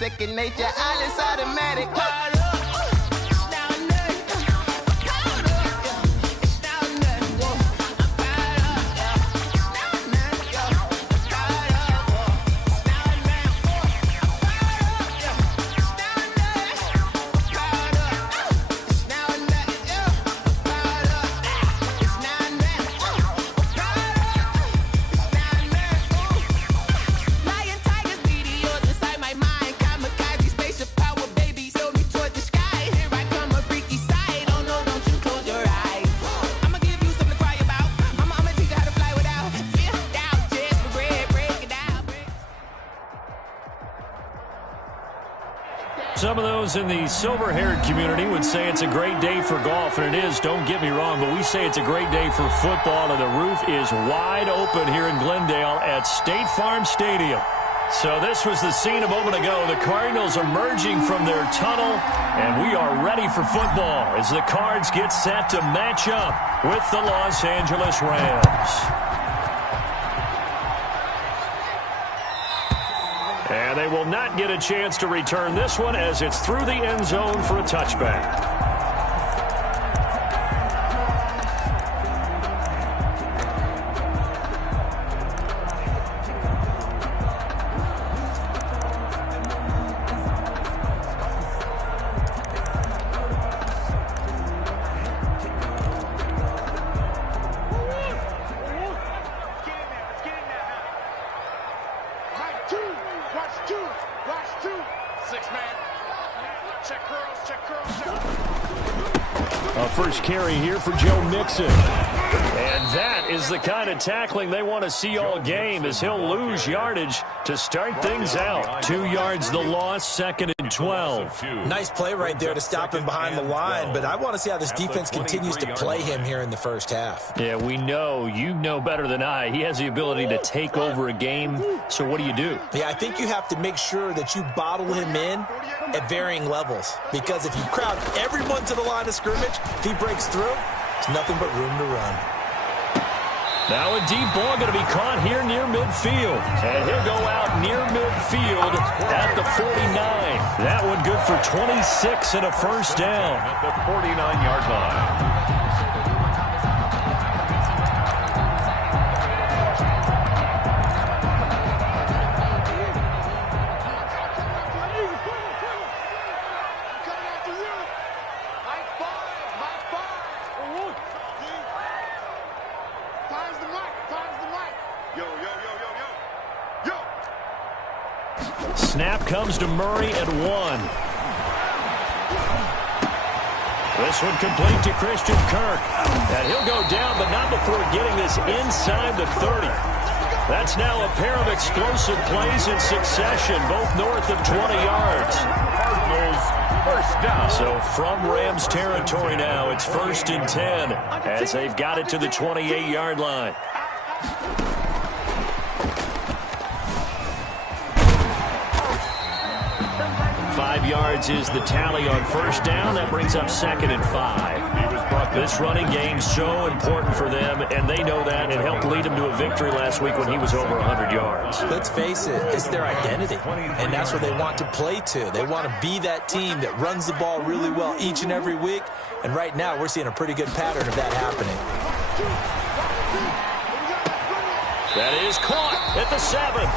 second nature, all is automatic. Some of those in the silver-haired community would say it's a great day for golf, and it is, don't get me wrong, but we say it's a great day for football, and the roof is wide open here in Glendale at State Farm Stadium. So this was the scene a moment ago. The Cardinals emerging from their tunnel, and we are ready for football as the Cards get set to match up with the Los Angeles Rams. And they will not get a chance to return this one as it's through the end zone for a touchback. First carry here for Joe Mixon. And that is the kind of tackling they want to see all game as he'll lose yardage to start things out. 2 yards the loss, 2nd and 12. Nice play right there to stop him behind the line, but I want to see how this defense continues to play him here in the first half. Yeah, we know, you know better than I, he has the ability to take over a game, so what do you do? Yeah, I think you have to make sure that you bottle him in at varying levels, because if you crowd everyone to the line of scrimmage, if he breaks through, it's nothing but room to run. Now a deep ball going to be caught here near midfield. And he'll go out near midfield at the 49. That one good for 26 and a first down. At the 49-yard line. Snap comes to Murray at 1. This one complete to Christian Kirk. And he'll go down, but not before getting this inside the 30. That's now a pair of explosive plays in succession, both north of 20 yards. Cardinals first down. So from Rams territory now, it's 1st and 10 as they've got it to the 28-yard line. 5 yards is the tally on first down. That brings up 2nd and 5. This running game's so important for them, and they know that. It helped lead them to a victory last week when he was over 100 yards. Let's face it, it's their identity, and that's what they want to play to. They want to be that team that runs the ball really well each and every week, and right now we're seeing a pretty good pattern of that happening. That is caught at the 7.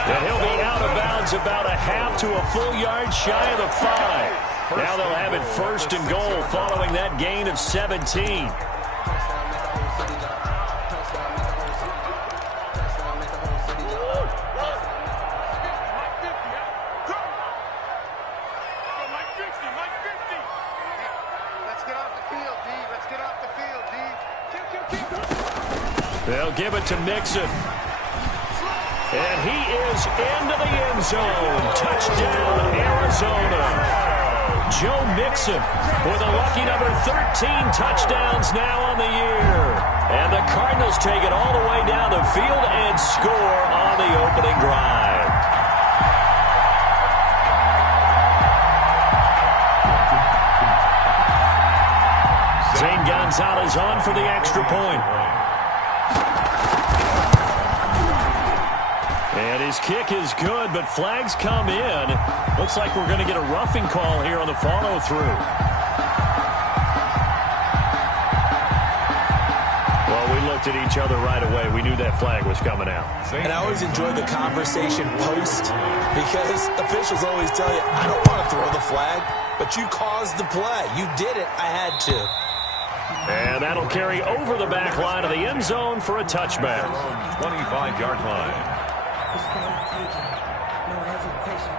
And he'll be out of bounds about a half to a full yard shy of the 5. Now they'll have it 1st and goal following that gain of 17. They'll give it to Mixon. And he is into the end zone. Touchdown, Arizona. Joe Mixon with a lucky number 13 touchdowns now on the year. And the Cardinals take it all the way down the field and score on the opening drive. Zane Gonzalez on for the extra point. And His kick is good, but flags come in. Looks like we're going to get a roughing call here on the follow-through. Well, we looked at each other right away. We knew that flag was coming out. And I always enjoy the conversation post because officials always tell you, I don't want to throw the flag, but you caused the play. You did it. I had to. And that'll carry over the back line of the end zone for a touchback. 25-yard line. No hesitation.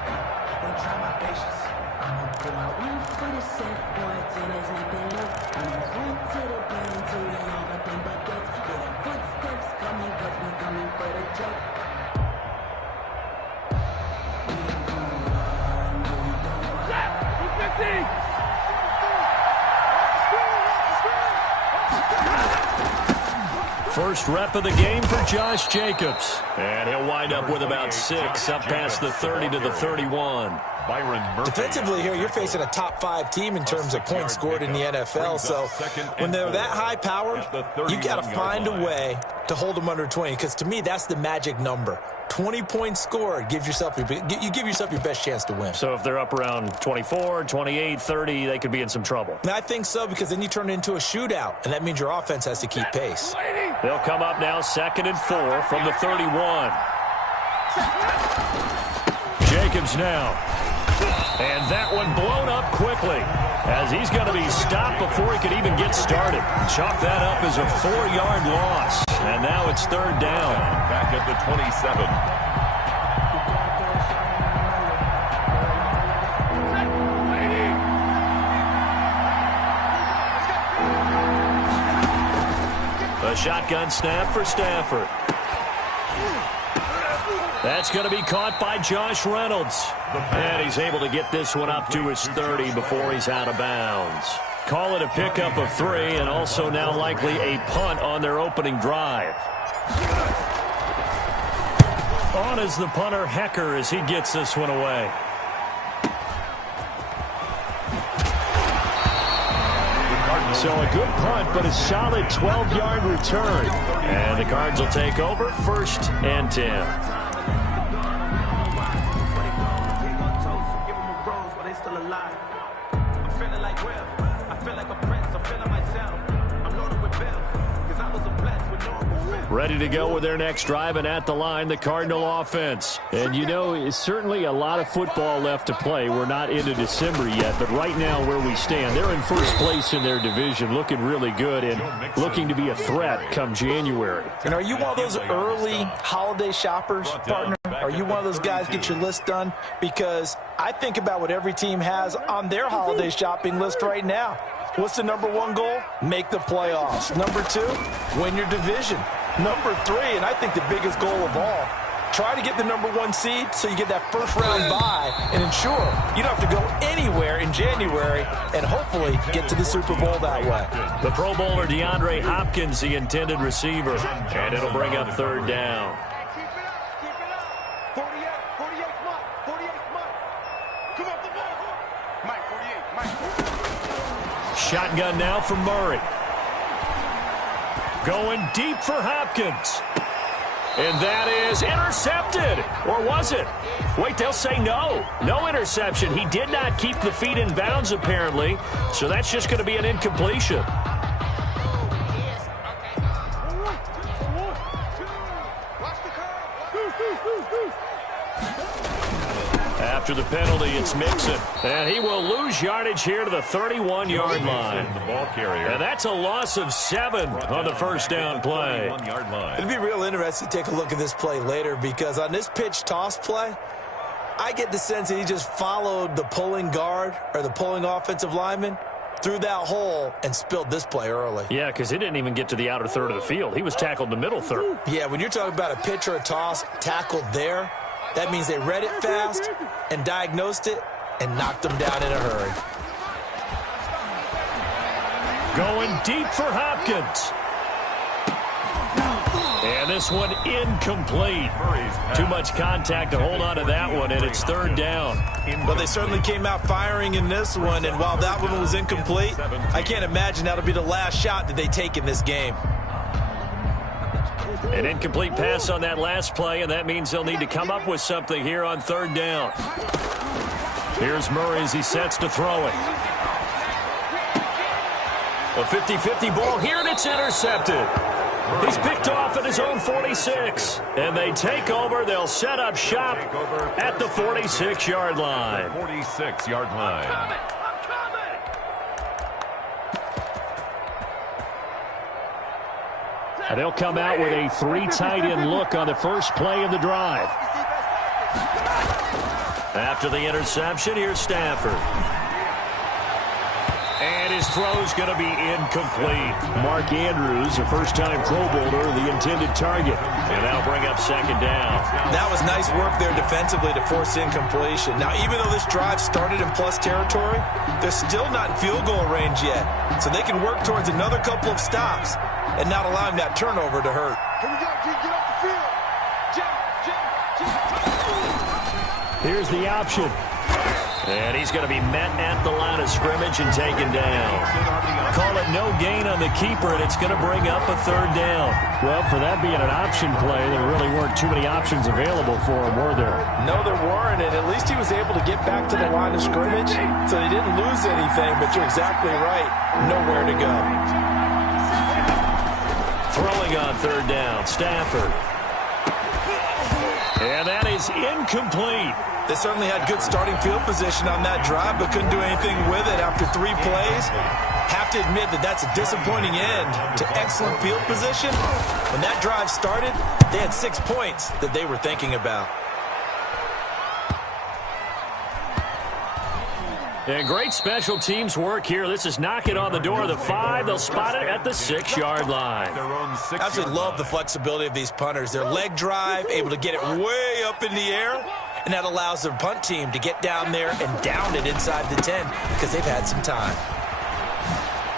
Don't try my patience. I'ma go out one for the set, boy, till there's nothing left. I'ma run to the bank until we all got them buckets. Hear the footsteps coming, cause we coming for the check. We ain't gon' run, no we don't run. First rep of the game for Josh Jacobs. And he'll wind up with about 6, up past the 30 to the 31. Defensively here, you're facing a top-5 team in terms of points scored in the NFL. So when they're that high-powered, you got to find a way to hold them under 20. Because to me, that's the magic number. 20 points scored, you give yourself your best chance to win. So if they're up around 24, 28, 30, they could be in some trouble. And I think so, because then you turn it into a shootout, and that means your offense has to keep pace. They'll come up now 2nd and 4 from the 31. Jacobs now. And that one blown up quickly as he's going to be stopped before he could even get started. Chalk that up as a 4-yard loss. And now it's 3rd down. Back at the 27. A shotgun snap for Stafford. That's going to be caught by Josh Reynolds. And he's able to get this one up to his 30 before he's out of bounds. Call it a pickup of 3, and also now likely a punt on their opening drive. On is the punter, Hecker, as he gets this one away. So a good punt, but a solid 12-yard return. And the Cards will take over 1st and 10. Ready to go with their next drive, and at the line, the Cardinal offense. And, you know, it's certainly a lot of football left to play. We're not into December yet, but right now where we stand, they're in first place in their division, looking really good and looking to be a threat come January. And are you one of those early holiday shoppers, partner? Are you one of those guys get your list done? Because I think about what every team has on their holiday shopping list right now. What's the #1 goal? Make the playoffs. #2, win your division. #3, and I think the biggest goal of all, try to get the #1 seed so you get that first-round bye and ensure you don't have to go anywhere in January and hopefully get to the Super Bowl that way. The Pro Bowler DeAndre Hopkins, the intended receiver, and it'll bring up 3rd down. Shotgun now for Murray. Going deep for Hopkins. And that is intercepted. Or was it? Wait, they'll say no. No interception. He did not keep the feet in bounds, apparently. So that's just going to be an incompletion. After the penalty, it's Mixon. And he will lose yardage here to the 31-yard line. The ball carrier. And that's a loss of 7 on the first down play. It'd be real interesting to take a look at this play later, because on this pitch toss play, I get the sense that he just followed the pulling guard or the pulling offensive lineman through that hole and spilled this play early. Yeah, because he didn't even get to the outer third of the field. He was tackled in the middle third. Yeah, when you're talking about a pitch or a toss tackled there, that means they read it fast and diagnosed it and knocked them down in a hurry. Going deep for Hopkins. And this one incomplete. Too much contact to hold on to that one, and it's 3rd down. Well, they certainly came out firing in this one, and while that one was incomplete, I can't imagine that'll be the last shot that they take in this game. An incomplete pass on that last play, and that means they'll need to come up with something here on third down. Here's Murray as he sets to throw it. A 50-50 ball here, and it's intercepted. He's picked off at his own 46. And they take over. They'll set up shop at the 46-yard line. 46-yard line. And they'll come out with a 3 tight end look on the first play of the drive. After the interception, here's Stafford. And his throw's going to be incomplete. Mark Andrews, a first-time Pro Bowler, the intended target. And that'll bring up second down. That was nice work there defensively to force incompletion. Now, even though this drive started in plus territory, they're still not in field goal range yet. So they can work towards another couple of stops and not allowing that turnover to hurt. Here we go, G. Get off the field. Here's the option. And he's going to be met at the line of scrimmage and taken down. Call it no gain on the keeper, and it's going to bring up a third down. Well, for that being an option play, there really weren't too many options available for him, were there? No, there weren't, and at least he was able to get back to the line of scrimmage, so he didn't lose anything, but you're exactly right. Nowhere to go. Throwing on third down, Stafford. And that is incomplete. They certainly had good starting field position on that drive, but couldn't do anything with it after 3 plays. Have to admit that that's a disappointing end to excellent field position. When that drive started, they had 6 points that they were thinking about. And great special teams work here. This is knocking on the door of the 5. They'll spot it at the 6-yard line. I absolutely love the flexibility of these punters. Their leg drive, able to get it way up in the air, and that allows their punt team to get down there and down it inside the 10 because they've had some time.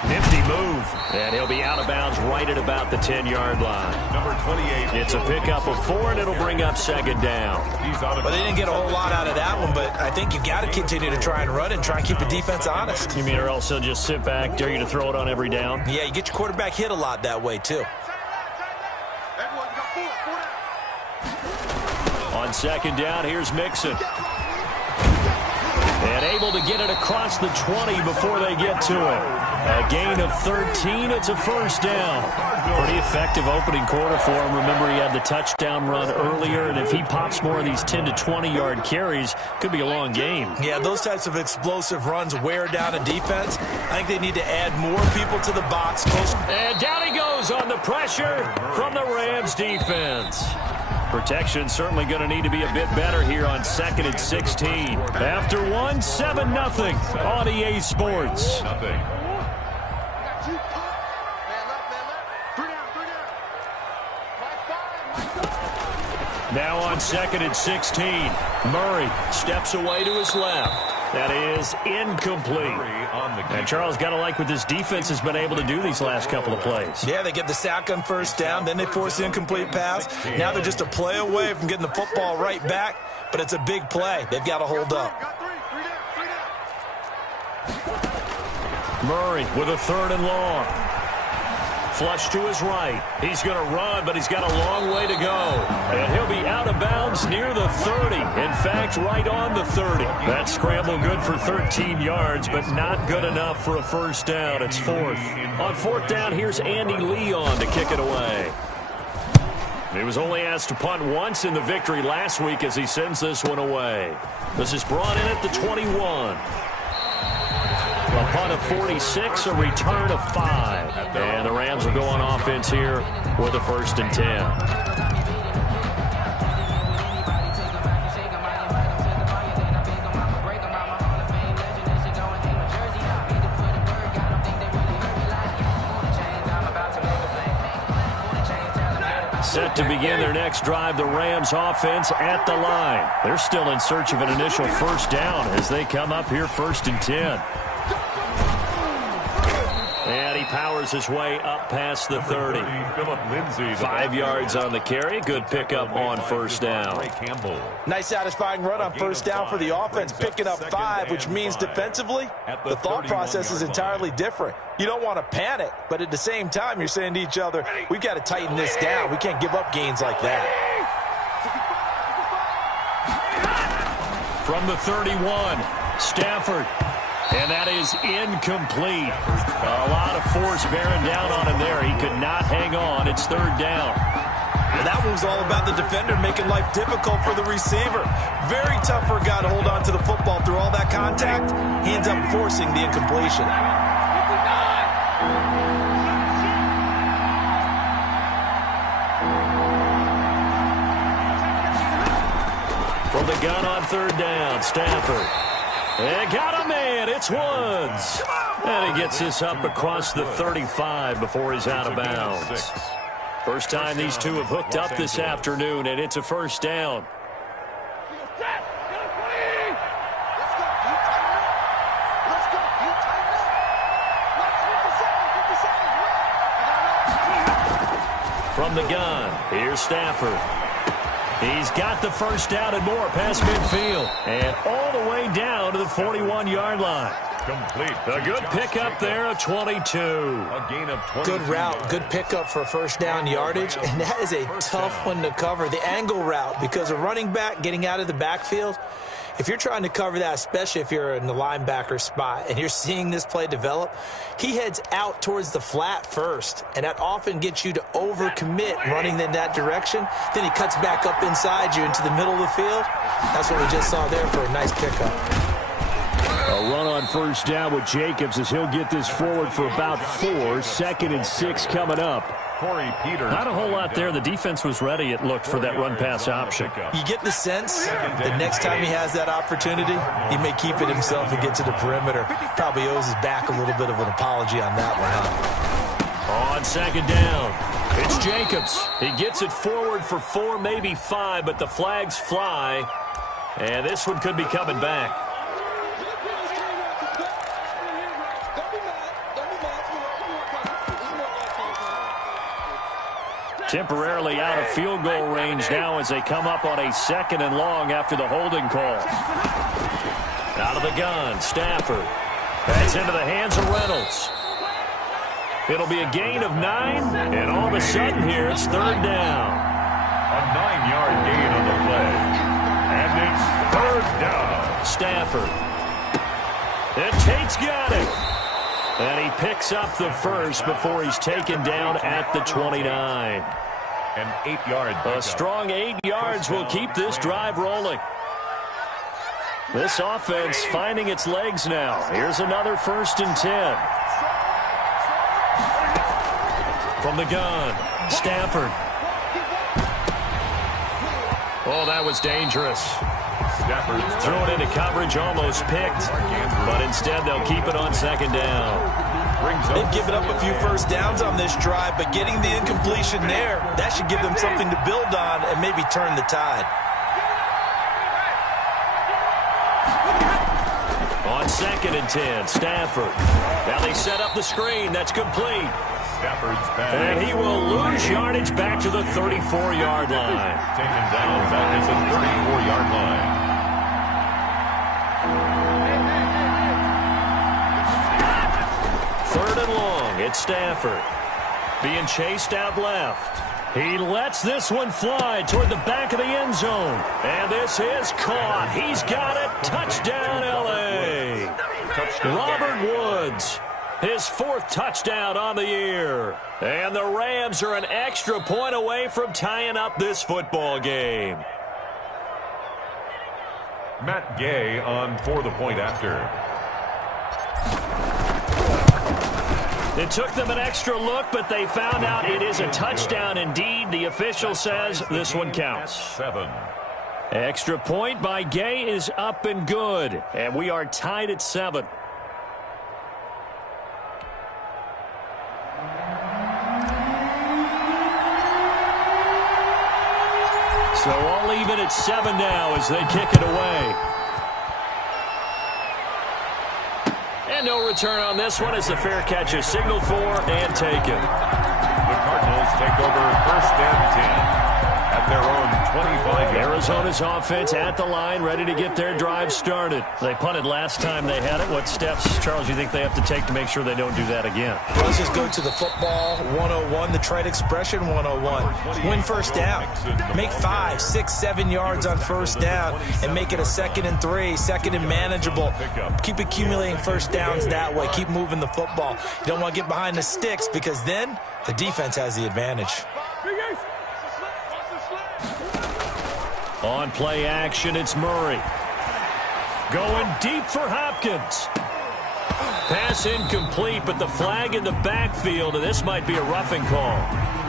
Nifty move. And he'll be out of bounds right at about the 10-yard line. Number 28. It's a pickup of 4, and it'll bring up second down. Well, they didn't get a whole lot out of that one, but I think you got to continue to try and run and try and keep the defense honest. You mean or else they'll just sit back, dare you to throw it on every down? Yeah, you get your quarterback hit a lot that way, too. On second down, here's Mixon. And able to get it across the 20 before they get to it. A gain of 13. It's a first down. Pretty effective opening quarter for him. Remember, he had the touchdown run earlier, and if he pops more of these 10 to 20-yard carries, could be a long game. Yeah, those types of explosive runs wear down a defense. I think they need to add more people to the box. And down he goes on the pressure from the Rams defense. Protection certainly going to need to be a bit better here on 2nd and 16. After 1, 7-0 on EA Sports. Nothing. Now on 2nd and 16. Murray steps away to his left. That is incomplete. And Charles, got to like what this defense has been able to do these last couple of plays. Yeah, they get the sack on first down, then they force the incomplete pass. Now they're just a play away from getting the football right back, but it's a big play. They've got to hold up. Murray with a 3rd and long. Flush to his right. He's going to run, but he's got a long way to go. And he'll be out of bounds near the 30. In fact, right on the 30. That scramble good for 13 yards, but not good enough for a first down. It's 4th. On 4th down, here's Andy Leon to kick it away. He was only asked to punt once in the victory last week as he sends this one away. This is brought in at the 21. A punt of 46, a return of 5. And the Rams will go on offense here with a 1st and 10. Set to begin their next drive, the Rams offense at the line. They're still in search of an initial first down as they come up here 1st and 10. And he powers his way up past the 30. 5 yards on the carry. Good pickup on first down. Nice satisfying run on first down for the offense, picking up 5, which means defensively, the thought process is entirely different. You don't want to panic, but at the same time, you're saying to each other, we've got to tighten this down. We can't give up gains like that. From the 31, Stafford. And that is incomplete. A lot of force bearing down on him there. He could not hang on. It's third down. And that one was all about the defender making life difficult for the receiver. Very tough for a guy to hold on to the football through all that contact. He ends up forcing the incompletion. From the gun on third down, Stafford. And got him in. It's Woods. And he gets this up across the 35 before he's out of bounds. First time these two have hooked up this afternoon, and it's a first down. From the gun, here's Stafford. He's got the first down and more past midfield. And all the way down to the 41-yard line. Complete. A good pickup there, a 22. A gain of 22. Good route, good pickup for first down yardage, and that is a tough one to cover. The angle route, because a running back getting out of the backfield, if you're trying to cover that, especially if you're in the linebacker spot and you're seeing this play develop, he heads out towards the flat first, and that often gets you to overcommit running in that direction. Then he cuts back up inside you into the middle of the field. That's what we just saw there for a nice pickup. A run on first down with Jacobs as he'll get this forward for about 4. 2nd and 6 coming up. Not a whole lot there. The defense was ready, it looked, for that run-pass option. You get the sense that next time he has that opportunity, he may keep it himself and get to the perimeter. Probably owes his back a little bit of an apology on that one, huh? On 2nd down, it's Jacobs. He gets it forward for 4, maybe 5, but the flags fly. And this one could be coming back. Temporarily out of field goal range now as they come up on a 2nd and long after the holding call. Out of the gun, Stafford. That's into the hands of Reynolds. It'll be a gain of 9, and all of a sudden here it's third down. A 9-yard gain on the play. And it's third down. Stafford. And Tate's got it. And he picks up the first before he's taken down at the 29. An 8-yard. A strong 8 yards will keep this drive rolling. This offense finding its legs now. Here's another 1st and 10. From the gun, Stafford. Oh, that was dangerous. Stafford thrown into coverage, almost picked, but instead they'll keep it on 2nd down. They've given up a few first downs on this drive, but getting the incompletion there, that should give them something to build on and maybe turn the tide. On 2nd and 10, Stafford. Now they set up the screen. That's complete. Stafford's back. And he will lose yardage back to the 34-yard line. Taken down back at the 34-yard line. Third and long, it's Stafford. Being chased out left. He lets this one fly toward the back of the end zone. And this is caught. He's got it. Touchdown, L.A. Robert Woods. His 4th touchdown on the year. And the Rams are an extra point away from tying up this football game. Matt Gay on for the point after. It took them an extra look, but they found out it is a touchdown indeed. The official says this one counts. 7. Extra point by Gay is up and good. And we are tied at 7. So all even at 7 now as they kick it away. And And no return on this one as the fair catch is signaled for and taken. The Cardinals take over 1st and 10 at their own 25. Arizona's offense at the line, ready to get their drive started. They punted last time they had it. What steps, Charles, you think they have to take to make sure they don't do that again? Let's just go to the football 101, the trade expression 101. Win first down. Make 5, 6, 7 yards on first down and make it a 2nd and 3, 2nd and manageable. Keep accumulating first downs that way. Keep moving the football. You don't want to get behind the sticks because then the defense has the advantage. On play action, it's Murray. Going deep for Hopkins. Pass incomplete, but the flag in the backfield, and this might be a roughing call.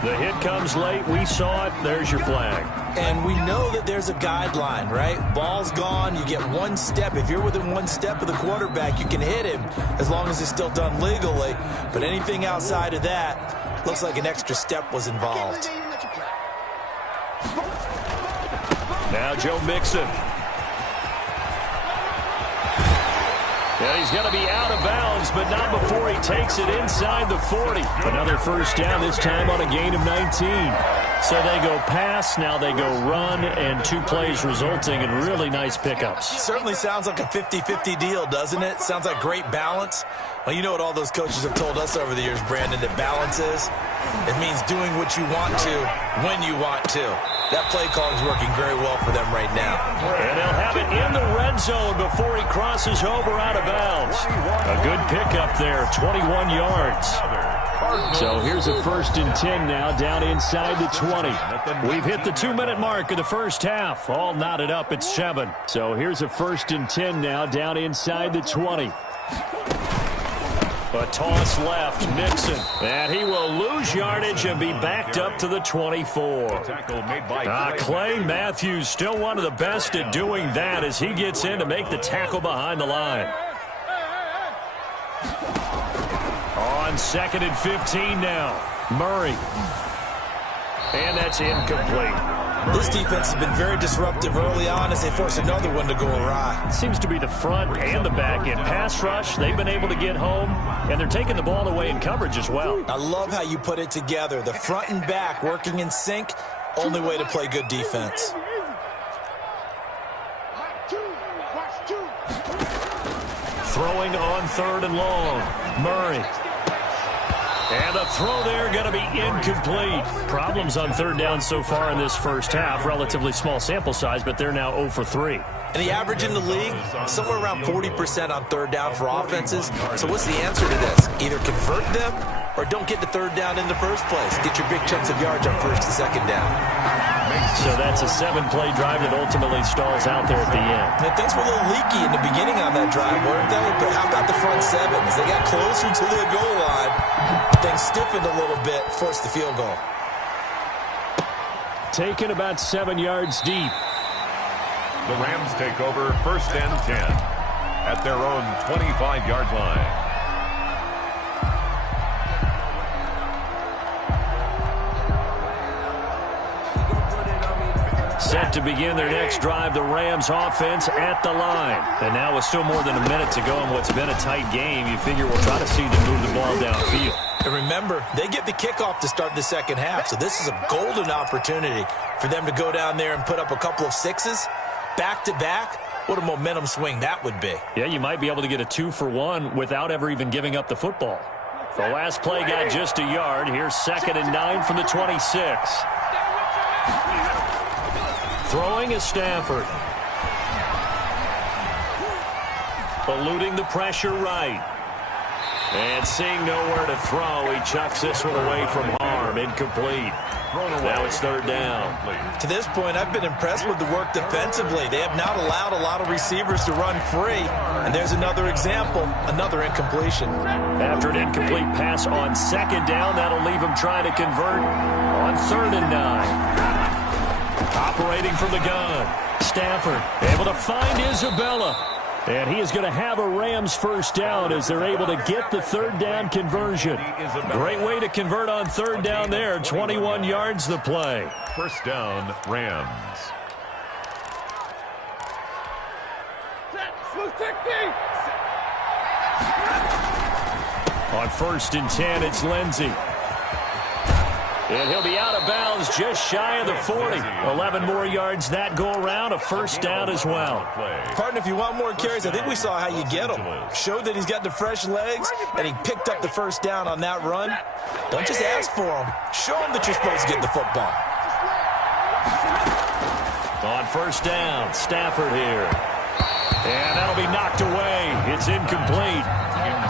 The hit comes late. We saw it. There's your flag. And we know that there's a guideline, right? Ball's gone. You get 1 step. If you're within 1 step of the quarterback, you can hit him as long as it's still done legally. But anything outside of that, looks like an extra step was involved. Now Joe Mixon. And he's going to be out of bounds, but not before he takes it inside the 40. Another first down, this time on a gain of 19. So they go pass, now they go run, and 2 plays resulting in really nice pickups. Certainly sounds like a 50-50 deal, doesn't it? Sounds like great balance. Well, you know what all those coaches have told us over the years, Brandon, that balance is? It means doing what you want to when you want to. That play calling is working very well for them right now. And they'll have it in the red zone before he crosses over out of bounds. A good pickup there, 21 yards. So here's a 1st and 10 now, down inside the 20. We've hit the 2-minute mark of the first half. All knotted up at 7. So here's a 1st and 10 now, down inside the 20. A toss left, Mixon. And he will lose yardage and be backed up to the 24. Clay Matthews, still one of the best at doing that as he gets in to make the tackle behind the line. On 2nd and 15 now, Murray. And that's incomplete. This defense has been very disruptive early on as they force another one to go awry. It seems to be the front and the back end. Pass rush, they've been able to get home, and they're taking the ball away in coverage as well. I love how you put it together. The front and back working in sync, only way to play good defense. Throwing on 3rd and long, Murray. And the throw there going to be incomplete. Problems on 3rd down so far in this first half. Relatively small sample size, but they're now 0 for 3. And the average in the league, somewhere around 40% on 3rd down for offenses. So what's the answer to this? Either convert them or don't get to 3rd down in the first place. Get your big chunks of yards on 1st and 2nd down. So that's a 7-play drive that ultimately stalls out there at the end. And things were a little leaky in the beginning on that drive, weren't they? But how about the front 7? As they got closer to the goal line, things stiffened a little bit, forced the field goal. Taken about 7 yards deep. The Rams take over 1st and 10 at their own 25-yard line. Set to begin their next drive, the Rams offense at the line. And now with still more than a minute to go in what's been a tight game, you figure we'll try to see them move the ball downfield. And remember, they get the kickoff to start the second half, so this is a golden opportunity for them to go down there and put up a couple of 6s back-to-back. What a momentum swing that would be. Yeah, you might be able to get a 2-for-1 without ever even giving up the football. The last play got just a yard. Here's 2nd and 9 from the 26. Throwing is Stafford. Eluding the pressure right. And seeing nowhere to throw, he chucks this one away from harm. Incomplete. Now it's 3rd down. To this point, I've been impressed with the work defensively. They have not allowed a lot of receivers to run free. And there's another example, another incompletion. After an incomplete pass on 2nd down, that'll leave him trying to convert on 3rd and 9. Operating from the gun, Stafford able to find Isabella. And he is going to have a Rams first down as they're able to get the 3rd down conversion. Great way to convert on 3rd down there. 21 yards the play. First down, Rams. On 1st and 10, it's Lindsey. And he'll be out of bounds just shy of the 40. 11 more yards that go around, a first down as well. Partner, if you want more carries, I think we saw how you get them. Showed that he's got the fresh legs, and he picked up the first down on that run. Don't just ask for them. Show them that you're supposed to get the football. On 1st down, Stafford here. And that'll be knocked away. It's incomplete.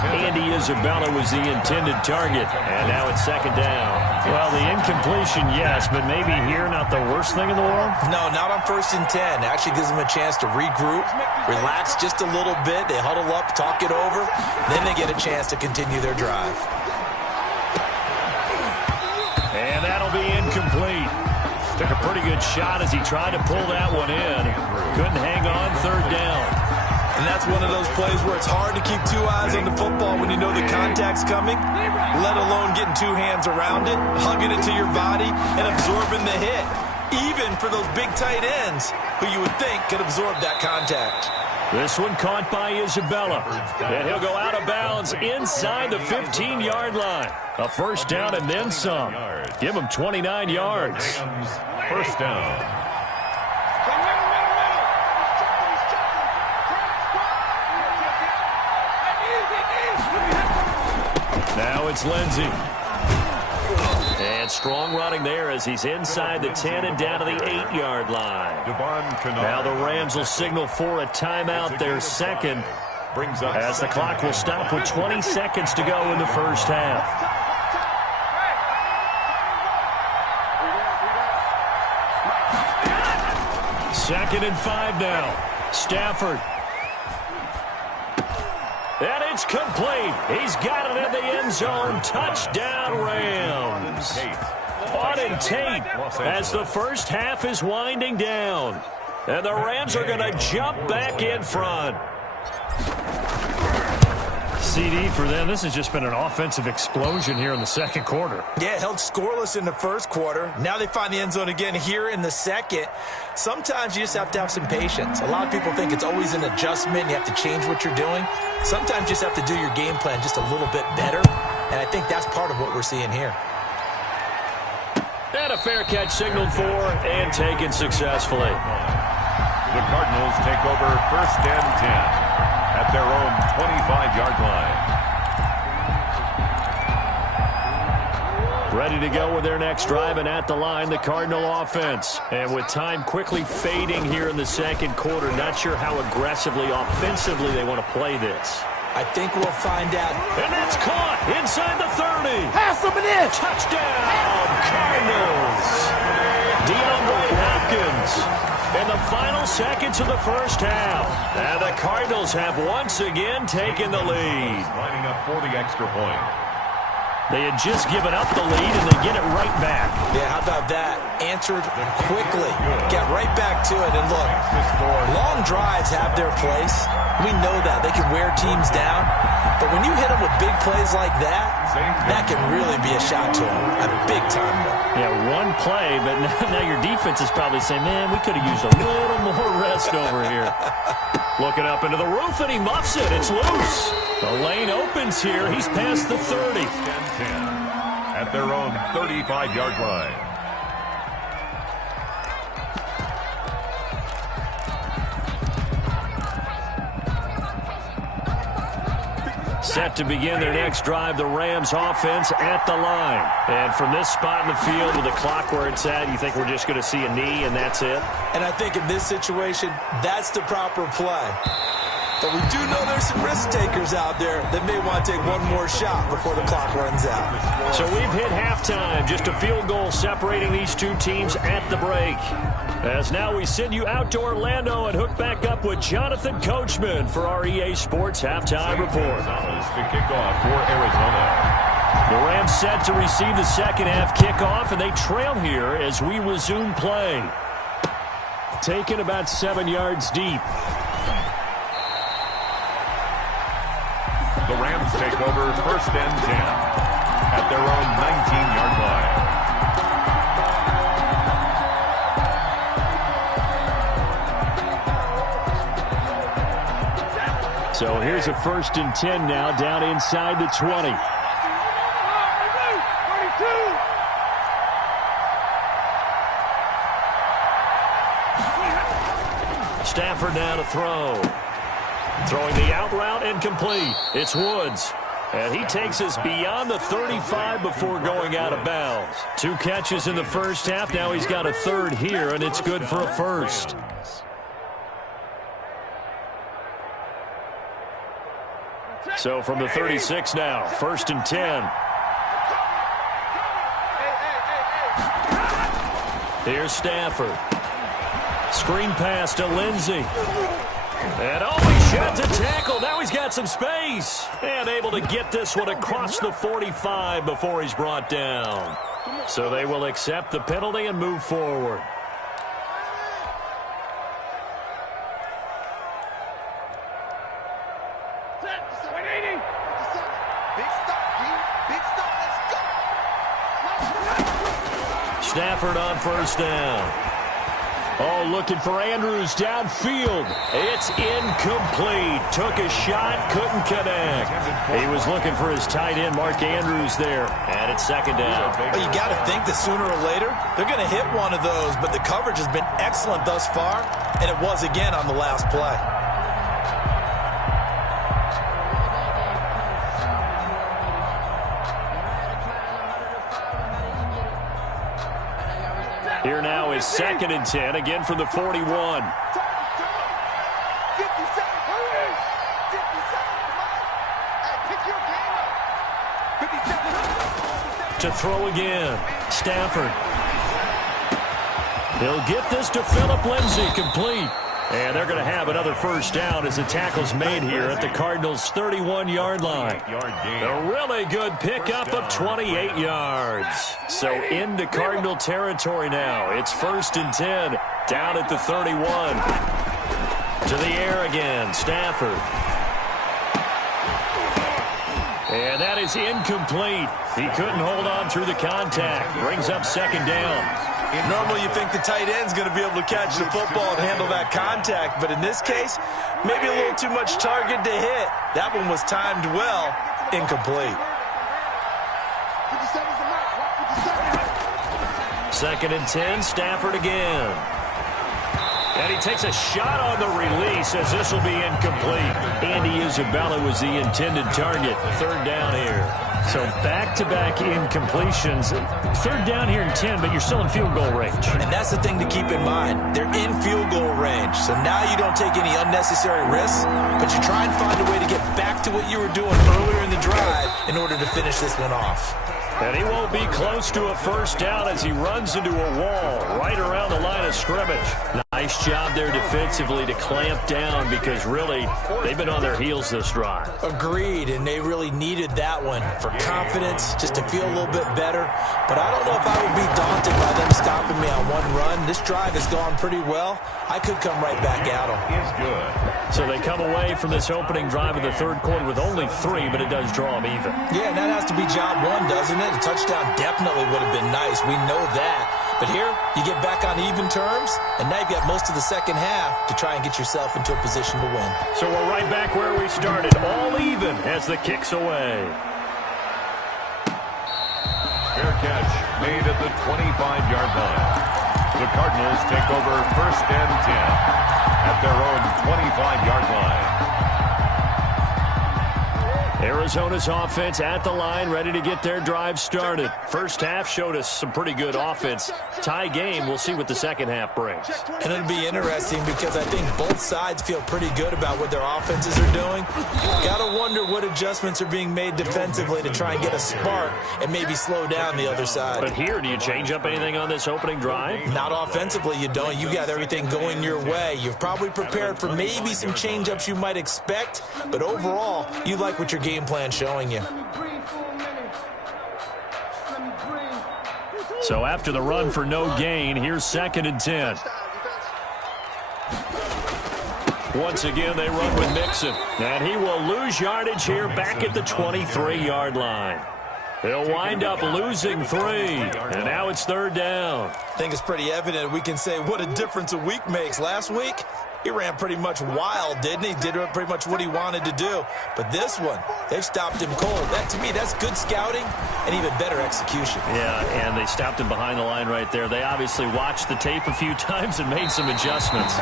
Andy Isabella was the intended target. And now it's 2nd down. Well, the incompletion, yes, but maybe here not the worst thing in the world? No, not on 1st and 10. Actually gives them a chance to regroup, relax just a little bit. They huddle up, talk it over. Then they get a chance to continue their drive. And that'll be incomplete. Took a pretty good shot as he tried to pull that one in. Couldn't hang on, 3rd down. And that's one of those plays where it's hard to keep 2 eyes on the football when you know the contact's coming, let alone getting 2 hands around it, hugging it to your body, and absorbing the hit, even for those big tight ends who you would think could absorb that contact. This one caught by Isabella. And he'll go out of bounds inside the 15-yard line. A first down and then some. Give him 29 yards. First down. Now it's Lindsey. And strong running there as he's inside the 10 and down to the 8-yard line. Now the Rams will signal for a timeout, their second, as the clock will stop with 20 seconds to go in the first half. Second and 5 now. Stafford. And it's complete. He's got it in the end zone. Touchdown, Rams. Auden Tate as the first half is winding down. And the Rams are going to jump back in front. CD for them. This has just been an offensive explosion here in the second quarter. Yeah, held scoreless in the first quarter. Now they find the end zone again here in the second. Sometimes you just have to have some patience. A lot of people think it's always an adjustment. You have to change what you're doing. Sometimes you just have to do your game plan just a little bit better. And I think that's part of what we're seeing here. And a fair catch signaled for and taken successfully. The Cardinals take over 1st and 10. At their own 25-yard line. Ready to go with their next drive, and at the line, the Cardinal offense. And with time quickly fading here in the second quarter, not sure how aggressively, offensively they want to play this. I think we'll find out. And that's caught inside the 30. Pass him it in. Touchdown, Cardinals. DeAndre Hopkins. In the final seconds of the first half. And the Cardinals have once again taken the lead. Lining up for the extra point. They had just given up the lead, and they get it right back. Yeah, how about that? Answered quickly. Get right back to it. And look, long drives have their place. We know that. They can wear teams down. But when you hit them with big plays like that, that can really be a shot to them. A big-time one. Yeah, one play, but now your defense is probably saying, man, we could have used a little more rest over here. Looking up into the roof, and he muffs it. It's loose. The lane opens here. He's past the 30. 10 at their own 35-yard line. Set to begin their next drive, the Rams offense at the line. And from this spot in the field with the clock where it's at, you think we're just going to see a knee and that's it? And I think in this situation, that's the proper play. But we do know there's some risk takers out there that may want to take one more shot before the clock runs out. So we've hit halftime, just a field goal separating these two teams at the break. As now we send you out to Orlando and hook back up with Jonathan Coachman for our EA Sports Halftime Report. To kick off for Arizona. The Rams set to receive the second half kickoff, and they trail here as we resume play. Taken about 7 yards deep. The Rams take over 1st and 10 at their own 19-yard line. So here's a 1st and 10 now, down inside the 20. Stafford now to throw. Throwing the out route incomplete. It's Woods. And he takes us beyond the 35 before going out of bounds. 2 catches in the first half. Now he's got a 3rd here, and it's good for a 1st. So from the 36 now, 1st and 10. Here's Stafford. Screen pass to Lindsey. And he sheds a tackle. Now he's got some space. And able to get this one across the 45 before he's brought down. So they will accept the penalty and move forward. Stafford on 1st down. Looking for Andrews downfield. It's incomplete. Took a shot, couldn't connect. He was looking for his tight end, Mark Andrews, there. And it's 2nd down. Well, you got to think that sooner or later, they're going to hit one of those, but the coverage has been excellent thus far, and it was again on the last play. Here now is 2nd and 10, again from the 41. To throw again, Stafford. He'll get this to Phillip Lindsay, complete. And they're going to have another 1st down as the tackle's made here at the Cardinals' 31-yard line. A really good pickup of 28 yards. So into Cardinal territory now. It's 1st and 10, down at the 31. To the air again, Stafford. And that is incomplete. He couldn't hold on through the contact. Brings up 2nd down. Normally you think the tight end's going to be able to catch the football and handle that contact, but in this case, maybe a little too much target to hit. That one was timed well, incomplete. 2nd and 10, Stafford again. And he takes a shot on the release as this will be incomplete. Andy Isabella was the intended target. 3rd down here. So back-to-back incompletions. 3rd down here in 10, but you're still in field goal range. And that's the thing to keep in mind. They're in field goal range. So now you don't take any unnecessary risks, but you try and find a way to get back to what you were doing earlier in the drive in order to finish this one off. And he won't be close to a 1st down as he runs into a wall right around the line of scrimmage. Nice job there defensively to clamp down because really they've been on their heels this drive. Agreed, and they really needed that one for confidence, just to feel a little bit better. But I don't know if I would be daunted by them stopping me on one run. This drive has gone pretty well. I could come right back at them. Is good. So they come away from this opening drive in the 3rd quarter with only 3, but it does draw them even. Yeah, and that has to be job one, doesn't it? A touchdown definitely would have been nice. We know that. But here, you get back on even terms, and now you've got most of the second half to try and get yourself into a position to win. So we're right back where we started, all even as the kick's away. Fair catch made at the 25-yard line. The Cardinals take over 1st and 10 at their own 25-yard line. Arizona's offense at the line, ready to get their drive started. First half showed us some pretty good offense. Tie game, we'll see what the second half brings. And it'll be interesting because I think both sides feel pretty good about what their offenses are doing. Got to wonder what adjustments are being made defensively to try and get a spark and maybe slow down the other side. But here, do you change up anything on this opening drive? Not offensively, you don't. You got everything going your way. You've probably prepared for maybe some change-ups you might expect, but overall, you like what your game plan showing you. So after the run for no gain, here's 2nd and 10. Once again, they run with Mixon, and he will lose yardage here back at the 23-yard line. They'll wind up losing 3, and now it's 3rd down. I think it's pretty evident we can say what a difference a week makes. Last week, he ran pretty much wild, didn't he? Did pretty much what he wanted to do. But this one, they've stopped him cold. That, to me, that's good scouting and even better execution. Yeah, and they stopped him behind the line right there. They obviously watched the tape a few times and made some adjustments.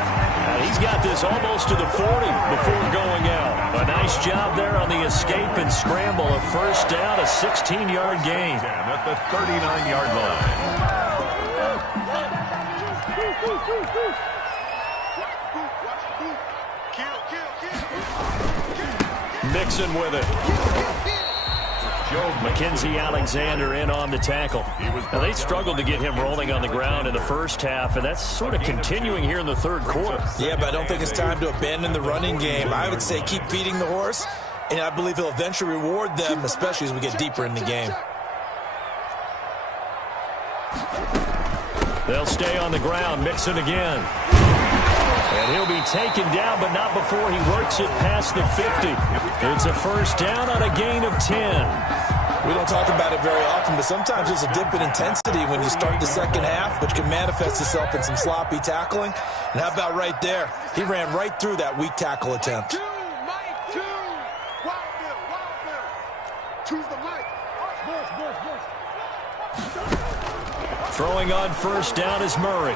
He's got this almost to the 40 before going out. A nice job there on the escape and scramble. A first down, a 16-yard gain. At the 39-yard line. Mixon with it. Mackenzie Alexander in on the tackle. Now, they struggled to get him rolling on the ground in the first half, and that's sort of continuing here in the third quarter. Yeah, but I don't think it's time to abandon the running game. I would say keep feeding the horse, and I believe he'll eventually reward them, especially as we get deeper in the game. They'll stay on the ground. Mixon again. And he'll be taken down, but not before he works it past the 50. It's a first down on a gain of 10. We don't talk about it very often, but sometimes there's a dip in intensity when you start the second half, which can manifest itself in some sloppy tackling. And how about right there? He ran right through that weak tackle attempt. Throwing on first down is Murray.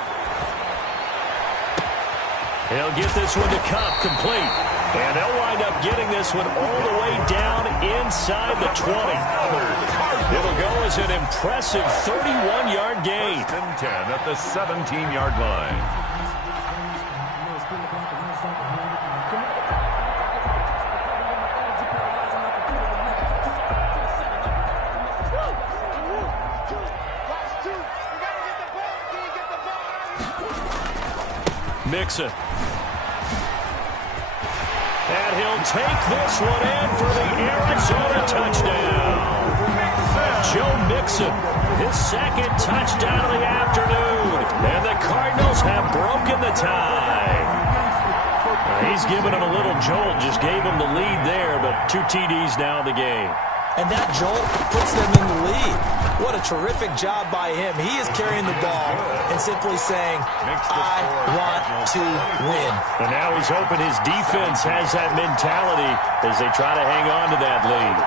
He'll get this one to Cup, complete. And they'll wind up getting this one all the way down inside the 20. It'll go as an impressive 31-yard gain. 10 at the 17-yard line. Mixon. And he'll take this one in for the Arizona touchdown. Joe Mixon, his second touchdown of the afternoon. And the Cardinals have broken the tie. He's given him a little jolt, just gave him the lead there, but 2 TDs now in the game. And that jolt puts them in the lead. What a terrific job by him. He is carrying the ball and simply saying, I want to win. And now he's hoping his defense has that mentality as they try to hang on to that lead.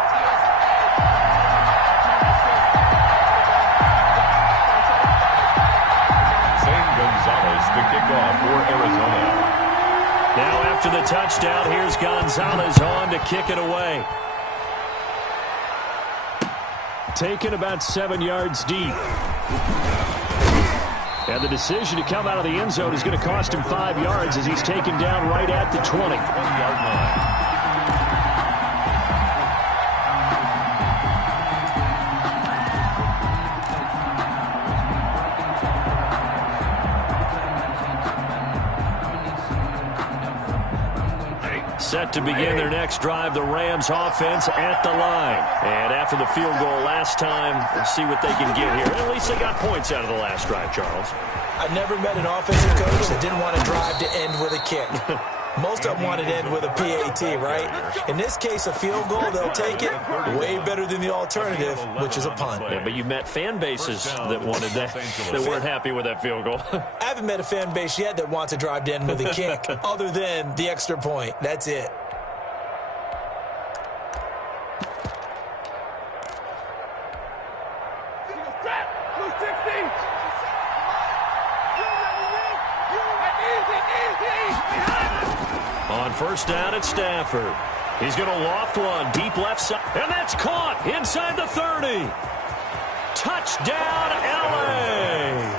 Zane Gonzalez to kick off for Arizona. Now after the touchdown, here's Gonzalez on to kick it away. Taken about 7 yards deep. And the decision to come out of the end zone is going to cost him 5 yards as he's taken down right at the 20-yard line. Set to begin their next drive, the Rams offense at the line. And after the field goal last time, we'll see what they can get here. At least they got points out of the last drive, Charles. I've never met an offensive coach that didn't want to drive to end with a kick. Most of them want to end with a PAT, right? In this case, a field goal, they'll take it. Way better than the alternative, which is a punt. Yeah, but you met fan bases that wanted that, that weren't happy with that field goal. I haven't met a fan base yet that wants to drive to end with a kick, other than the extra point. That's it. On first down at Stafford. He's going to loft one deep left side. And that's caught inside the 30. Touchdown, L.A.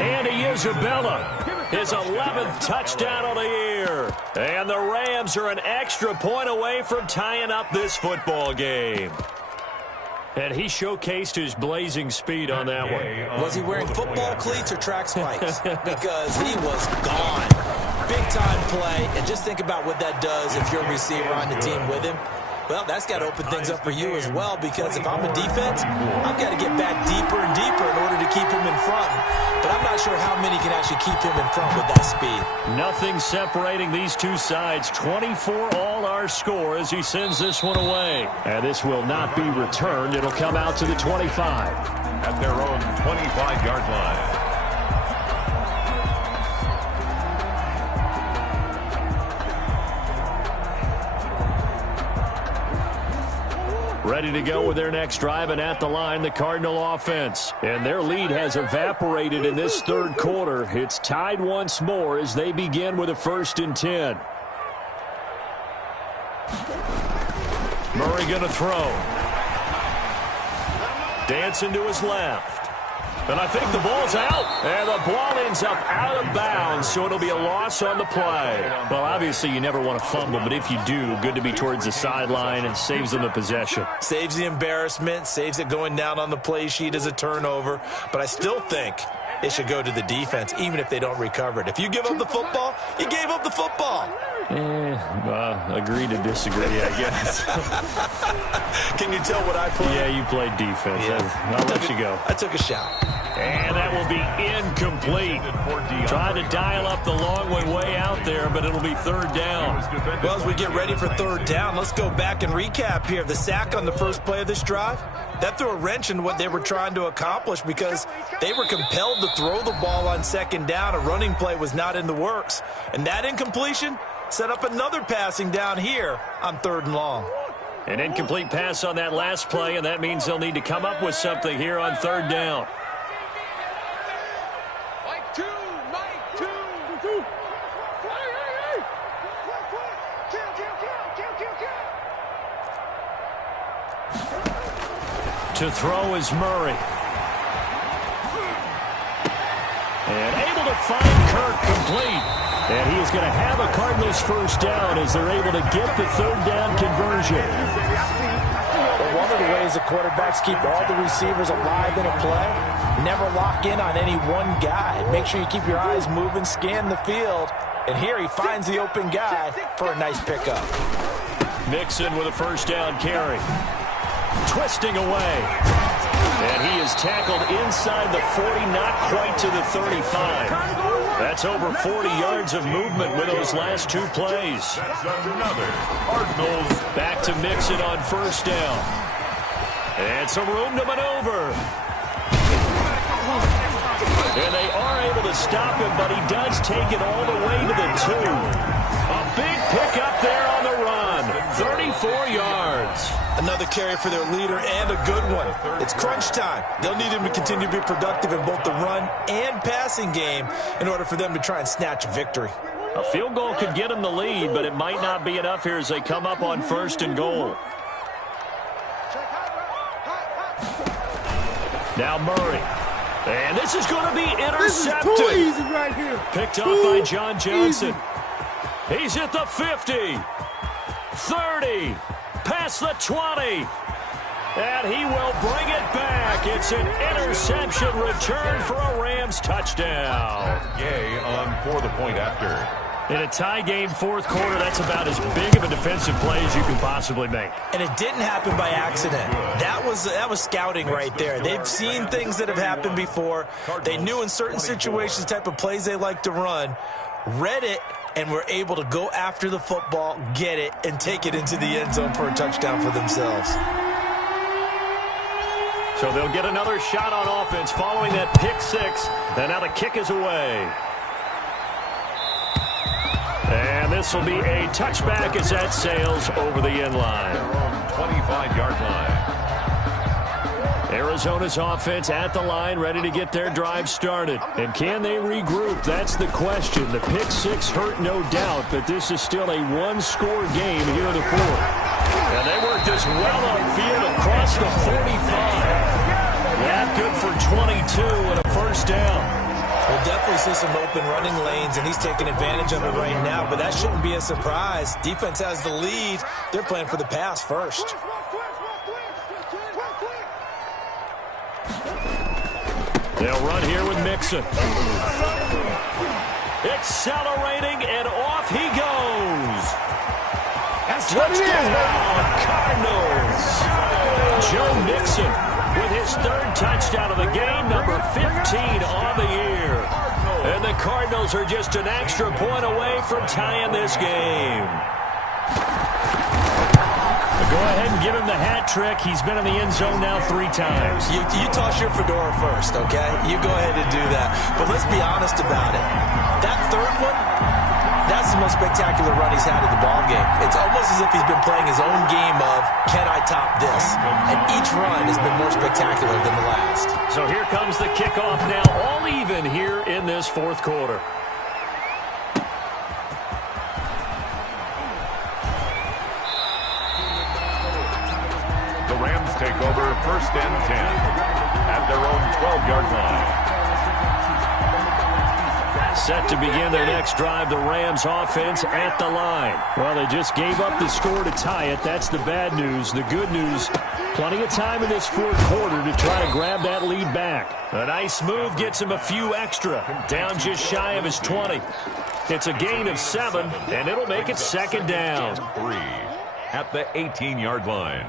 Andy Isabella, his 11th touchdown of the year. And the Rams are an extra point away from tying up this football game. And he showcased his blazing speed on that one. Was he wearing football cleats or track spikes? Because he was gone. Big-time play, and just think about what that does if you're a receiver on the team with him. Well, that's got to open things up for you as well, because if I'm a defense, I've got to get back deeper and deeper in order to keep him in front. But I'm not sure how many can actually keep him in front with that speed. Nothing separating these two sides. 24 all our score as he sends this one away. And this will not be returned. It'll come out to the 25. At their own 25-yard line. Ready to go with their next drive, and at the line, the Cardinal offense. And their lead has evaporated in this third quarter. It's tied once more as they begin with a 1st and 10. Murray going to throw. Dancing to his left. And I think the ball's out. And the ball ends up out of bounds, so it'll be a loss on the play. Well, obviously, you never want to fumble, but if you do, good to be towards the sideline and saves them the possession. Saves the embarrassment, saves it going down on the play sheet as a turnover. But I still think it should go to the defense, even if they don't recover it. If you give up the football, you gave up the football. Agree to disagree, I guess. Can you tell what I played? Yeah, you played defense. Yeah. I'll let you go. I took a shot. And that will be incomplete. Trying to dial up the long way out there, but it'll be 3rd down. Well, as we get ready for 3rd down, let's go back and recap here. The sack on the first play of this drive, that threw a wrench in what they were trying to accomplish because they were compelled to throw the ball on 2nd down. A running play was not in the works. And that incompletion set up another passing down here on 3rd and long. An incomplete pass on that last play, and that means they'll need to come up with something here on 3rd down. To throw is Murray. And able to find Kirk complete. And he is going to have a Cardinals 1st down as they're able to get the 3rd down conversion. Well, one of the ways the quarterbacks keep all the receivers alive in a play, never lock in on any one guy. Make sure you keep your eyes moving, scan the field. And here he finds the open guy for a nice pickup. Mixon with a 1st down carry. Twisting away. And he is tackled inside the 40, not quite to the 35. That's over 40 yards of movement with those last 2 plays. That's another Cardinals. Back to Mixon on 1st down. And some room to maneuver. And they are able to stop him, but he does take it all the way to the 2. A big pickup there on the run. 34 yards. Another carry for their leader and a good one. It's crunch time. They'll need him to continue to be productive in both the run and passing game in order for them to try and snatch a victory. A field goal could get them the lead, but it might not be enough here as they come up on 1st and goal. Now Murray. And this is going to be intercepted. This is too easy right here. Picked up by John Johnson. He's at the 50. 30. Past the 20. And he will bring it back. It's an interception return for a Rams touchdown. Yay for the point after. In a tie game 4th quarter, that's about as big of a defensive play as you can possibly make. And it didn't happen by accident. That was scouting right there. They've seen things that have happened before. They knew in certain situations the type of plays they like to run, read it, and were able to go after the football, get it, and take it into the end zone for a touchdown for themselves. So they'll get another shot on offense following that pick 6. And now the kick is away. And this will be a touchback as that sails over the end line. 25-yard line. Arizona's offense at the line, ready to get their drive started. And can they regroup? That's the question. The pick 6 hurt, no doubt, but this is still a one-score game here in the 4th. And they work this well on field across the 45. Yeah, good for 22 and a 1st down. We'll definitely see some open running lanes, and he's taking advantage of it right now, but that shouldn't be a surprise. Defense has the lead. They're playing for the pass first. They'll run here with Mixon. Accelerating, and off he goes. That's what it is, Cardinals. Joe Mixon with his 3rd touchdown of the game, number 15 on the year. And the Cardinals are just an extra point away from tying this game. Go ahead and give him the hat trick. He's been in the end zone now 3 times. You toss your fedora first, okay? You go ahead and do that. But let's be honest about it. That 3rd one, That's the most spectacular run he's had in the ball game. It's almost as if he's been playing his own game of, can I top this? And each run has been more spectacular than the last. So here comes the kickoff now, all even here in this fourth quarter. The Rams take over 1st and 10 at their own 12-yard line. Set to begin their next drive, the Rams offense at the line. Well, they just gave up the score to tie it. That's the bad news. The good news, plenty of time in this fourth quarter to try to grab that lead back. A nice move gets him a few extra. Down just shy of his 20. It's a gain of 7, and it'll make it 2nd down. 3 at the 18-yard line.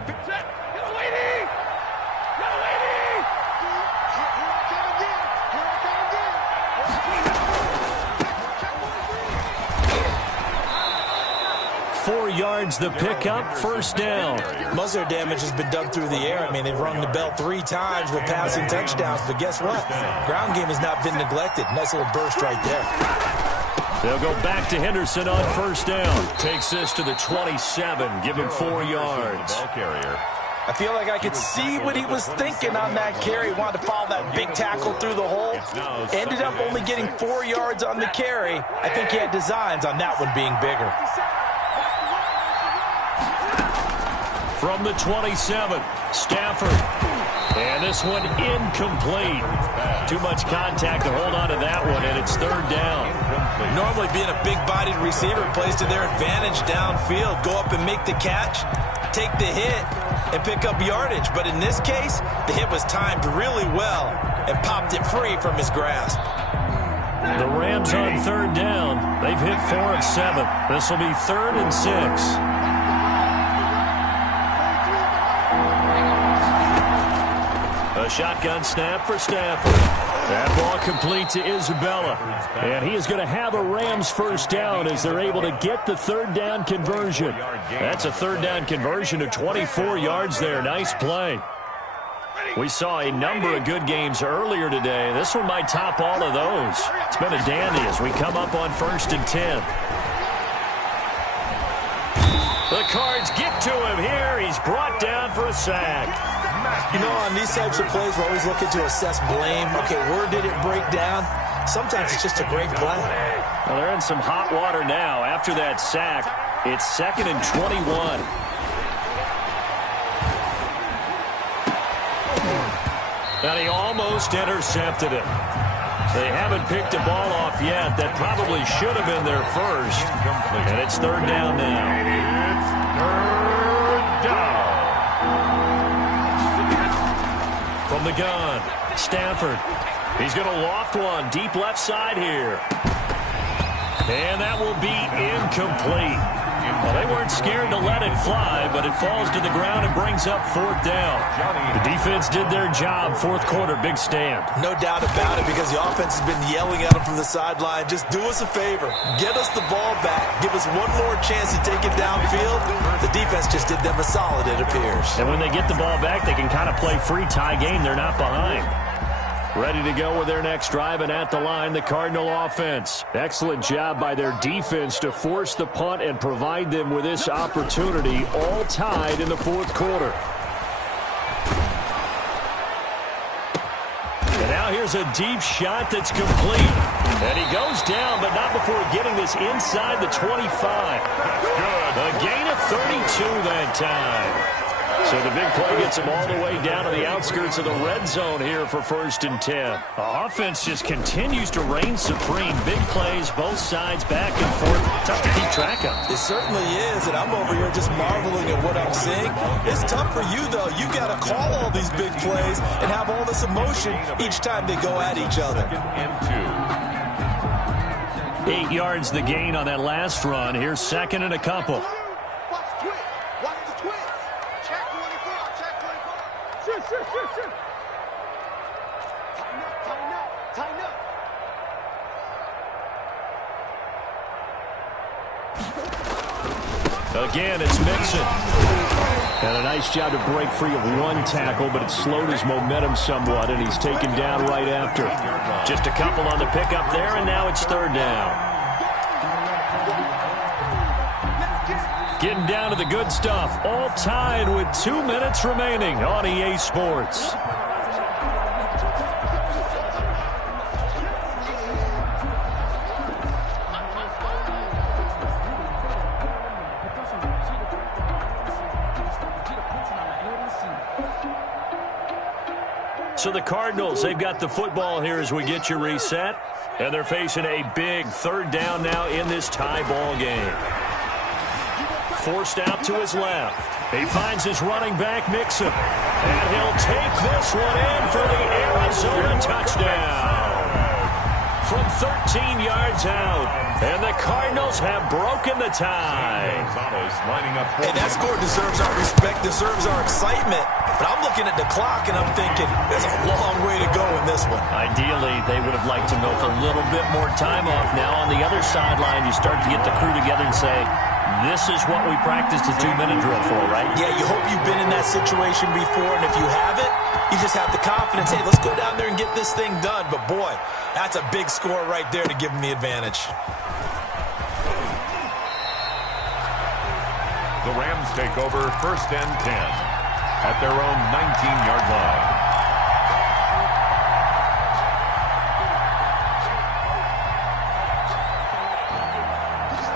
4 yards the pickup, 1st down. Most of their damage has been done through the air. I mean, they've rung the bell 3 times with passing touchdowns, but guess what? Ground game has not been neglected. Nice little burst right there. They'll go back to Henderson on 1st down. Takes this to the 27, give him 4 yards. Ball carrier. I feel like I could see what he was thinking on that carry. He wanted to follow that big tackle through the hole. Ended up only getting 4 yards on the carry. I think he had designs on that one being bigger. From the 27, Stafford. And this one incomplete. Too much contact to hold on to that one, and it's 3rd down. Normally being a big-bodied receiver plays to their advantage downfield. Go up and make the catch, take the hit, and pick up yardage. But in this case, the hit was timed really well and popped it free from his grasp. The Rams on 3rd down. They've hit 4 of 7. This will be 3rd and 6. A shotgun snap for Stafford. That ball complete to Isabella. And he is going to have a Rams 1st down as they're able to get the 3rd down conversion. That's a 3rd down conversion of 24 yards there. Nice play. We saw a number of good games earlier today. This one might top all of those. It's been a dandy as we come up on 1st and 10. The Cards get to him here. He's brought down for a sack. You know, on these types of plays, we're always looking to assess blame. Okay, where did it break down? Sometimes it's just a great play. Well, they're in some hot water now. After that sack, it's 2nd and 21. And he almost intercepted it. They haven't picked a ball off yet. That probably should have been their first. And it's 3rd down now. It's 3rd down. From the gun, Stafford. He's going to loft one deep left side here. And that will be incomplete. Well, they weren't scared to let it fly, but it falls to the ground and brings up 4th down. The defense did their job. 4th quarter, big stand. No doubt about it, because the offense has been yelling at them from the sideline. Just do us a favor. Get us the ball back. Give us one more chance to take it downfield. The defense just did them a solid, it appears. And when they get the ball back, they can kind of play free tie game. They're not behind. Ready to go with their next drive, and at the line, the Cardinal offense. Excellent job by their defense to force the punt and provide them with this opportunity, all tied in the 4th quarter. And now here's a deep shot that's complete. And he goes down, but not before getting this inside the 25. Good. A gain of 32 that time. So the big play gets him all the way down to the outskirts of the red zone here for 1st and 10. The offense just continues to reign supreme. Big plays, both sides, back and forth. Tough to keep track of. It certainly is, and I'm over here just marveling at what I'm seeing. It's tough for you, though. You got to call all these big plays and have all this emotion each time they go at each other. 8 yards the gain on that last run. Here's 2nd and a couple. Again, it's Mixon. And a nice job to break free of one tackle, but it slowed his momentum somewhat, and he's taken down right after. Just a couple on the pickup there, and now it's 3rd down. Getting down to the good stuff. All tied with 2 minutes remaining on EA Sports. So the Cardinals, they've got the football here as we get you reset. And they're facing a big third down now in this tie ball game. Forced out to his left. He finds his running back, Mixon. And he'll take this one in for the Arizona touchdown. From 13 yards out. And the Cardinals have broken the tie. Hey, that score deserves our respect, deserves our excitement. But I'm looking at the clock, and I'm thinking there's a long way to go in this one. Ideally, they would have liked to milk a little bit more time off. Now, on the other sideline, you start to get the crew together and say, this is what we practiced a 2-minute drill for, right? Yeah, you hope you've been in that situation before, and if you haven't, you just have the confidence, hey, let's go down there and get this thing done. But, boy, that's a big score right there to give them the advantage. The Rams take over 1st and 10 at their own 19-yard line.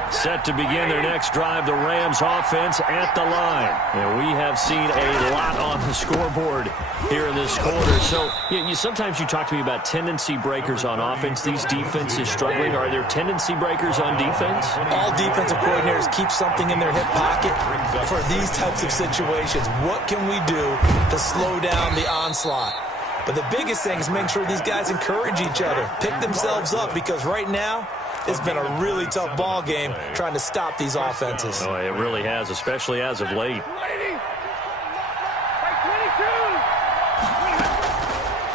Set to begin their next drive, the Rams offense at the line. And we have seen a lot on the scoreboard here in this quarter. So sometimes you talk to me about tendency breakers on offense. These defenses struggling. Are there tendency breakers on defense? All defensive coordinators keep something in their hip pocket for these types of situations. What can we do to slow down the onslaught? But the biggest thing is make sure these guys encourage each other, pick themselves up, because right now, it's been a really tough ball game trying to stop these offenses. Oh, it really has, especially as of late.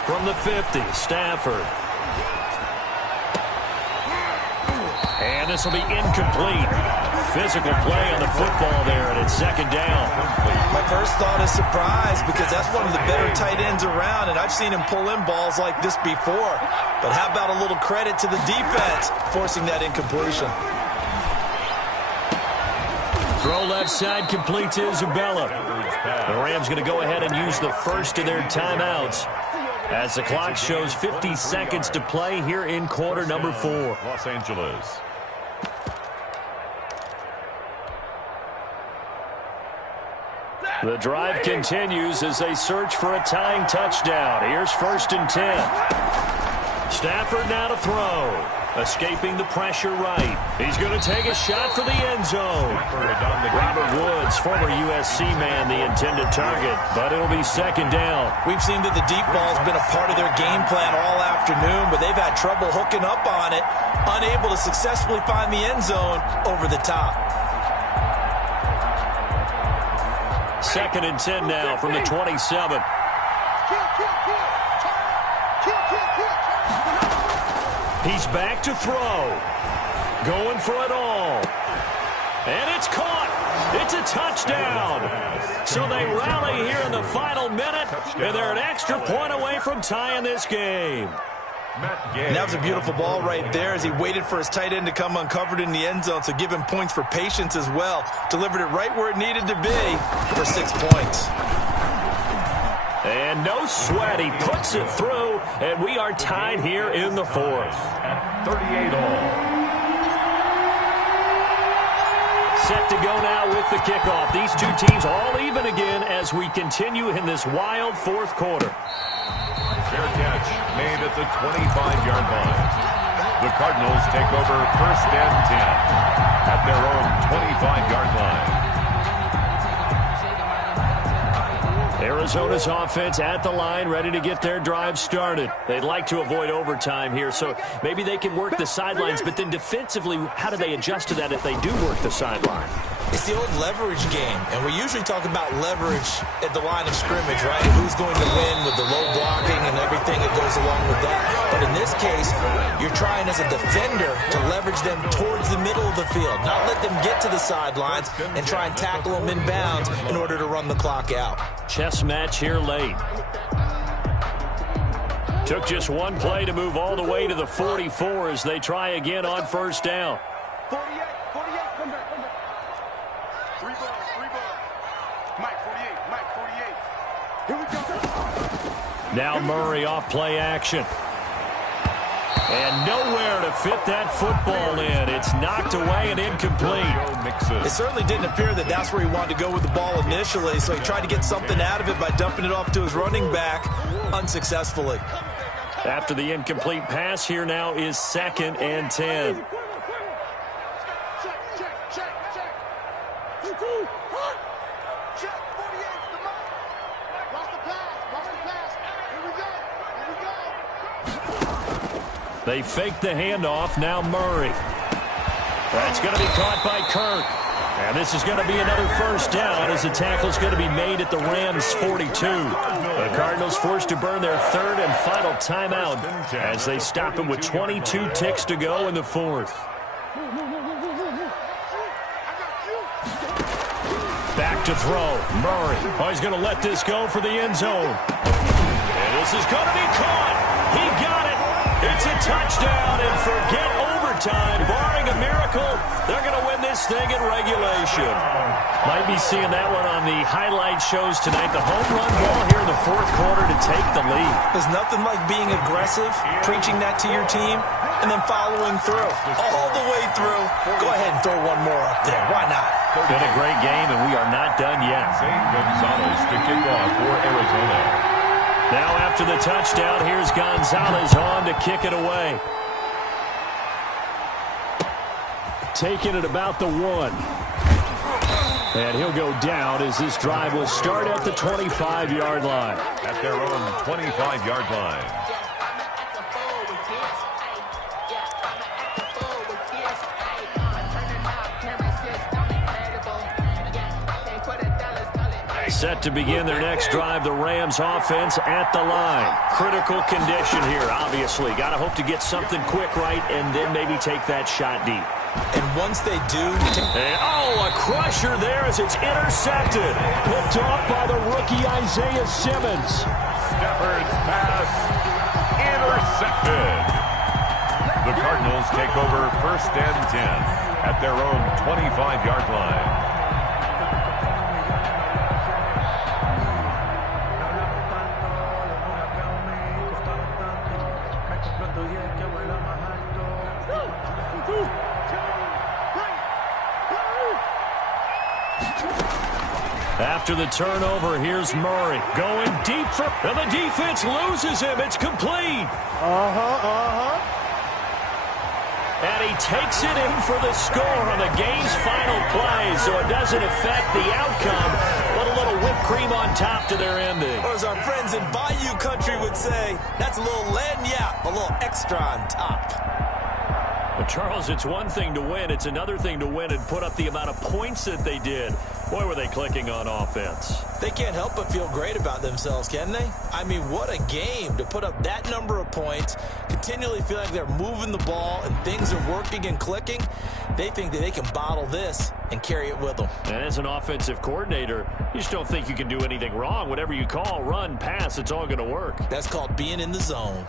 From the 50, Stafford. And this will be incomplete. Physical play on the football there, and it's 2nd down. My first thought is surprise, because that's one of the better tight ends around, and I've seen him pull in balls like this before. But how about a little credit to the defense forcing that incompletion? Throw left side, complete to Isabella. The Rams going to go ahead and use the first of their timeouts as the clock shows 50 seconds to play here in quarter number 4. Los Angeles. The drive continues as they search for a tying touchdown. Here's 1st and 10. Stafford now to throw. Escaping the pressure right. He's going to take a shot for the end zone. Robert Woods, former USC man, the intended target, but it'll be 2nd down. We've seen that the deep ball's been a part of their game plan all afternoon, but they've had trouble hooking up on it, unable to successfully find the end zone over the top. 2nd and 10 now from the 27. He's back to throw. Going for it all. And it's caught. It's a touchdown. So they rally here in the final minute, and they're an extra point away from tying this game. And that was a beautiful ball right there as he waited for his tight end to come uncovered in the end zone, so give him points for patience as well. Delivered it right where it needed to be for 6 points. And no sweat. He puts it through, and we are tied here in the 4th. At 38 all. Set to go now with the kickoff. These two teams all even again as we continue in this wild 4th quarter. Fair catch made at the 25-yard line. The Cardinals take over 1st and 10 at their own 25-yard line. Arizona's offense at the line, ready to get their drive started. They'd like to avoid overtime here, so maybe they can work the sidelines, but then defensively, how do they adjust to that if they do work the sideline? It's the old leverage game, and we usually talk about leverage at the line of scrimmage, right? Who's going to win with the low blocking and everything that goes along with that. But in this case, you're trying as a defender to leverage them towards the middle of the field, not let them get to the sidelines and try and tackle them inbounds in order to run the clock out. Chess match here late. Took just one play to move all the way to the 44 as they try again on 1st down. Three balls. Mike 48, Mike 48. Here we go. Now Murray off play action. And nowhere to fit that football in. It's knocked away and incomplete. It certainly didn't appear that that's where he wanted to go with the ball initially, so he tried to get something out of it by dumping it off to his running back unsuccessfully. After the incomplete pass, here now is 2nd and 10. They fake the handoff. Now Murray. That's going to be caught by Kirk. And this is going to be another first down as the tackle is going to be made at the Rams' 42. The Cardinals forced to burn their 3rd and final timeout as they stop it with 22 ticks to go in the 4th. Back to throw. Murray. Oh, he's going to let this go for the end zone. And this is going to be caught. He got it. It's a touchdown, and forget overtime. Barring a miracle, they're going to win this thing in regulation. Might be seeing that one on the highlight shows tonight. The home run ball here in the 4th quarter to take the lead. There's nothing like being aggressive, preaching that to your team, and then following through. All the way through. Go ahead and throw one more up there. Why not? Been a great game, and we are not done yet. Gonzalez to kick off for Arizona. Now after the touchdown, here's Gonzalez on to kick it away. Taking it about the 1. And he'll go down as this drive will start at the 25-yard line. At their own 25-yard line. Set to begin their next drive, the Rams offense at the line. Critical condition here, obviously. Got to hope to get something quick right and then maybe take that shot deep. And once they do... a crusher there as it's intercepted. Picked off by the rookie Isaiah Simmons. Stafford's pass intercepted. The Cardinals take over 1st and 10 at their own 25-yard line. After the turnover, here's Murray going deep for, and the defense loses him. It's complete. And he takes it in for the score on the game's final play, so it doesn't affect the outcome, but a little whipped cream on top to their ending. Or as our friends in Bayou Country would say, that's a little lagniappe, a little extra on top. But Charles, it's one thing to win. It's another thing to win and put up the amount of points that they did. Boy, were they clicking on offense. They can't help but feel great about themselves, can they? I mean, what a game to put up that number of points, continually feel like they're moving the ball and things are working and clicking. They think that they can bottle this and carry it with them. And as an offensive coordinator, you just don't think you can do anything wrong. Whatever you call, run, pass, it's all going to work. That's called being in the zone.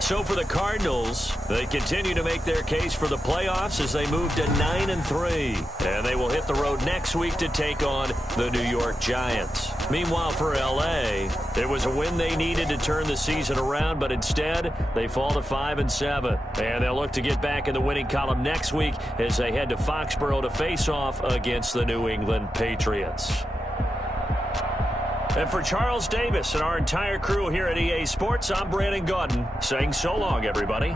So for the Cardinals, they continue to make their case for the playoffs as they move to 9-3. And they will hit the road next week to take on the New York Giants. Meanwhile, for L.A., it was a win they needed to turn the season around, but instead, they fall to 5-7. And they'll look to get back in the winning column next week as they head to Foxborough to face off against the New England Patriots. And for Charles Davis and our entire crew here at EA Sports, I'm Brandon Gaudin saying so long, everybody.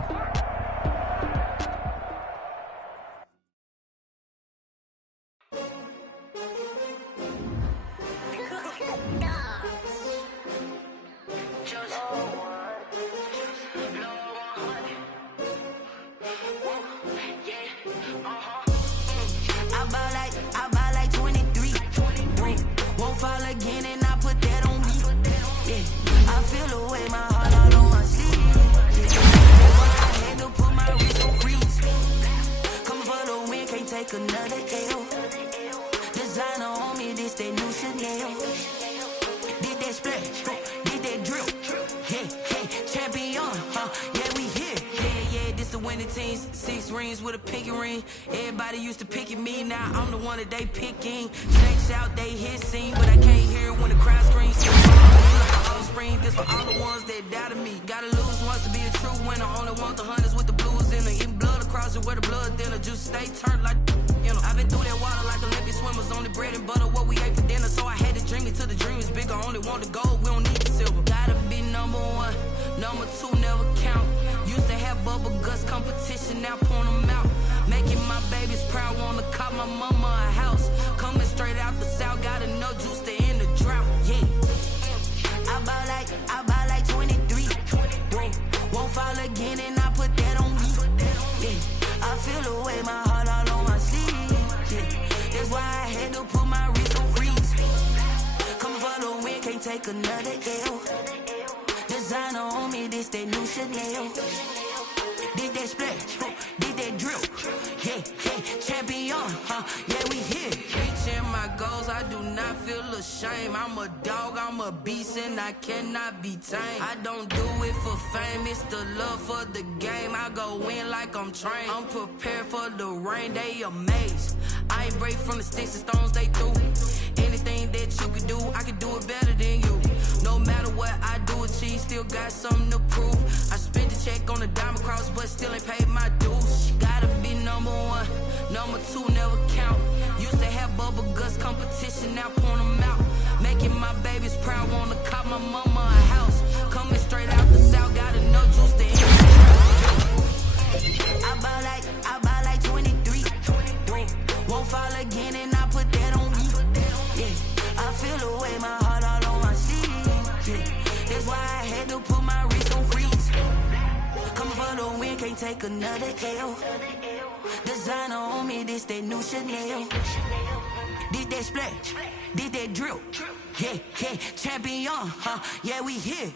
I buy like 23. Won't fall again and I put that on me. Yeah, I feel the way my heart out on my sleeve. I had to put my wrist on freeze. Coming for the win, can't take another L. Designer on me, this that new Chanel. Did that splash, did that drill. Hey, champion, yeah, we here. Yeah, this the winning teams. 6 rings with a pinky ring. Everybody used to pick at me. now, I'm the one that they picking. Snakes out, they hissing, but I can't hear when the crowd screams. Offspring, this for all the ones that doubted me. Gotta lose once to be a true winner. Only want the hunters with the blues in it. Eating blood across it where the blood thinner. Just stay turned like, you know. I've been through that water like Olympic swimmers. Only bread and butter, what we ate for dinner. So I had to dream it till the dream is bigger. Only want the gold, we don't need the silver. Gotta be number one, number two never count. Used to have bubble guts competition, now point them out. Making my babies proud, wanna cop my mama a house. Coming straight out the south, got enough juice to end the drought, yeah. I buy like 23. Whoa, won't fall again and I put that on me. Yeah, I feel the way, my heart all on my sleeve. Yeah, that's why I had to put my wrist on freeze. Coming for the win, can't take another L. Designer on me, this that new Chanel. Did that splash, did that drill. Yeah, yeah, champion, yeah, we here. Reaching my goals, I do not feel ashamed. I'm a dog, I'm a beast, and I cannot be tamed. I don't do it for fame, it's the love for the game. I go in like I'm trained. I'm prepared for the rain, they amazed. I ain't break from the sticks and stones they threw. Anything that you could do, I could do it better than you. No matter what I do, achieve, still got something to prove. I spent the check on the diamond cross, but still ain't paid my dues. Gotta be number one, number two never count. Used to have bubble guts competition, now point them out. Making my babies proud, wanna cop my mama a house. Coming straight out the south, got enough juice to end the drought. I buy like 23. Whoa, won't fall again and I put that on me. Yeah, I feel the way, my heart all on my sleeve. Yeah, that's why I had to put my wrist on freeze. Coming for the win, can't take another L. Designer on me, this that new Chanel. Did that splash, did that drill. Yeah, yeah, champion, yeah, we here.